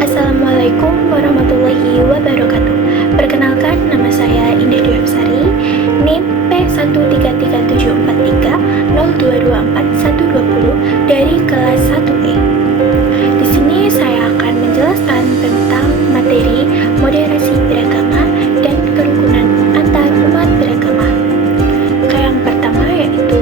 Assalamualaikum warahmatullahi wabarakatuh. Perkenalkan, nama saya Indah Dwi Hapsari, NIM P1337302241120 dari kelas 1E. Di sini saya akan menjelaskan tentang materi moderasi beragama dan kerukunan antar umat beragama. Yang pertama yaitu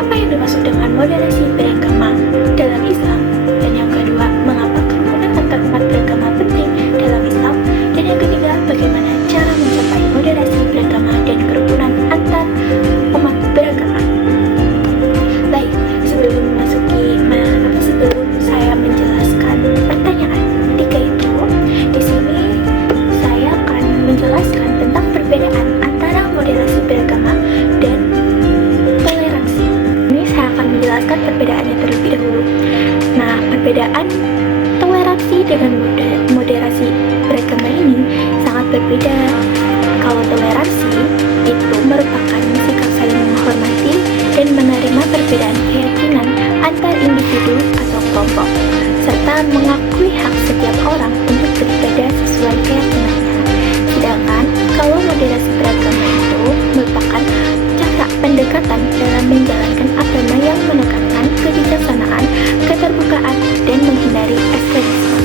apa yang dimaksud dengan moderasi beragama dalam Islam, dan yang kedua mengapa kerukunan antar umat beragama penting dalam Islam, dan yang ketiga bagaimana cara mencapai moderasi beragama dan kerukunan antar umat beragama. Baik, sebelum saya menjelaskan pertanyaan ketiga itu, di sini saya akan menjelaskan tentang perbedaan antara moderasi beragama dan toleransi. Ini saya akan menjelaskan perbedaannya terlebih dahulu. Nah, perbedaan toleransi dengan moderasi beragama ini sangat berbeda. Kalau toleransi itu merupakan sikap saling menghormati dan menerima perbedaan keyakinan antar individu atau kelompok, serta mengakui hak setiap orang untuk beribadah sesuai keyakinannya. Sedangkan kalau moderasi beragama itu merupakan cara pendekatan dalam menjalankan agama yang menekankan kebijaksanaan, keterbukaan, dan menghindari ekstremisme.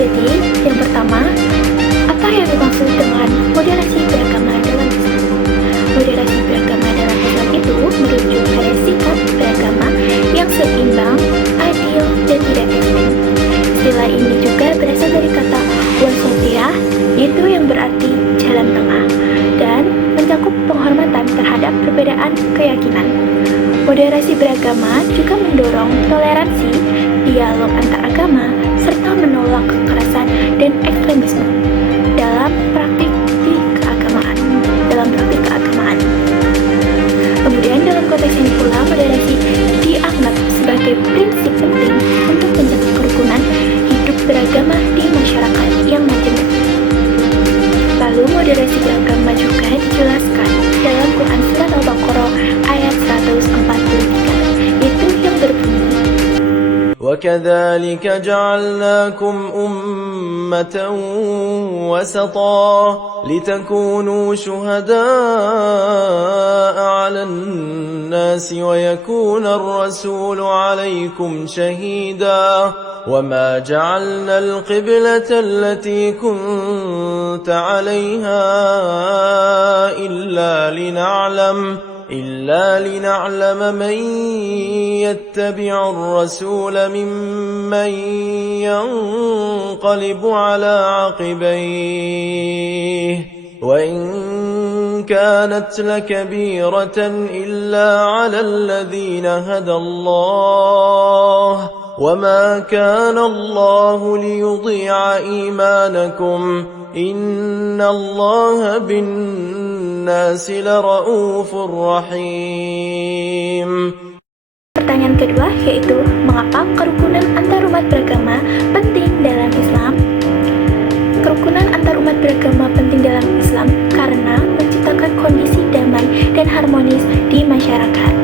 Jadi, yang pertama, apa yang dimaksud dengan moderasi beragama dalam Islam? Moderasi beragama dalam Islam itu merujuk pada sikap beragama yang seimbang, adil, dan tidak ekstrem. Istilah ini juga berasal dari kata wasatiyah, yaitu yang berarti jalan tengah, dan mencakup penghormatan terhadap perbedaan keyakinan. Moderasi beragama juga mendorong toleransi, dialog antar agama, serta menolak kekerasan dan ekstremisme dalam praktik keagamaan. Kemudian dalam konteks ini pula, moderasi dianggap sebagai prinsip penting untuk menjaga kerukunan hidup beragama di masyarakat yang majemuk. Lalu moderasi beragama juga dijelaskan dalam Quran Surat Al-Baqarah ayat 143, yaitu yang berbunyi, وَكَذَلِكَ جَعَلْنَاكُمْ أُمَّةً وَسَطًا لِتَكُونُوا شُهَدَاءَ عَلَى النَّاسِ وَيَكُونَ الرَّسُولُ عَلَيْكُمْ شَهِيدًا وَمَا جَعَلْنَا الْقِبْلَةَ الَّتِي كُنْتَ عَلَيْهَا إلا لنعلم من يتبع الرسول ممن ينقلب على عقبيه وإن كانت لكبيرة إلا على الذين هدى الله وما كان الله ليضيع إيمانكم إن الله بالناس لرؤوف رحيم. Pertanyaan kedua yaitu mengapa kerukunan antar umat beragama penting dalam Islam? Kerukunan antar umat beragama penting dalam Islam karena menciptakan kondisi damai dan harmonis di masyarakat.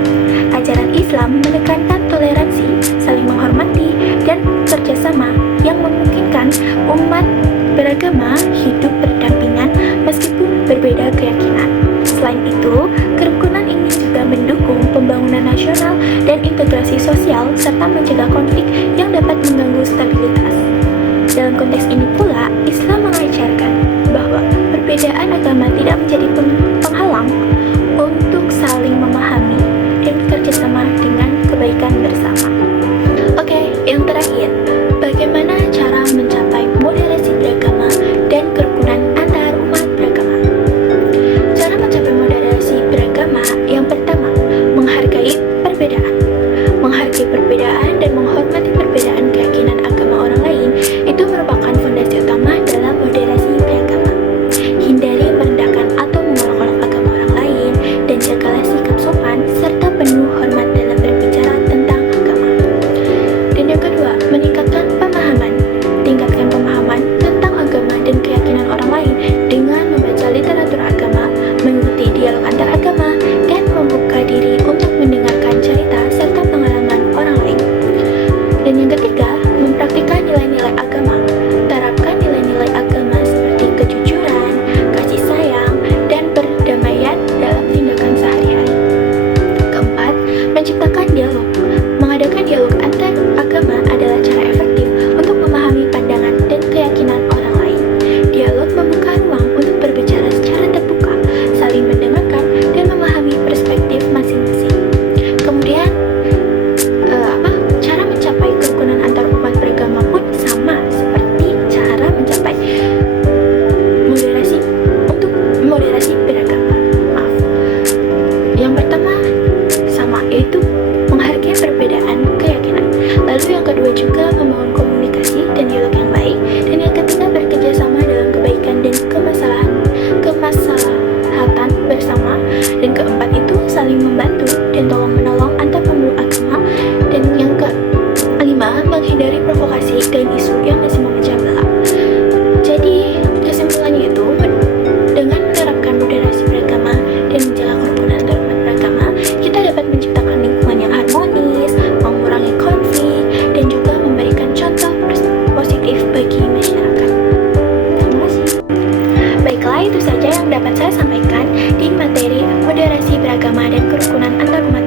Ajaran Islam menekankan toleransi, saling menghormati, dan kerjasama yang memungkinkan umat beragama hidup berdampingan meskipun berbeda keyakinan. Selain itu, kerukunan ini juga mendukung pembangunan nasional dan integrasi sosial serta mencegah konflik yang dapat mengganggu stabilitas. Dalam konteks ini pula, Islam mengajarkan bahwa perbedaan agama tidak menjadi penghalang untuk saling memahami dan kerjasama dengan kebaikan bersama. Oke, yang terakhir, bagaimana cara mencapai moderasi beragama dan kerukunan antar umat beragama? Cara mencapai moderasi beragama yang pertama, menghargai perbedaan. Menghargai perbedaan dan menghormati perbedaan keyakinan agama orang lain itu merupakan fondasi utama dalam moderasi beragama. Hindari merendahkan atau mengolok-olok Baiklah, itu saja yang dapat saya sampaikan di materi moderasi beragama dan kerukunan antarumat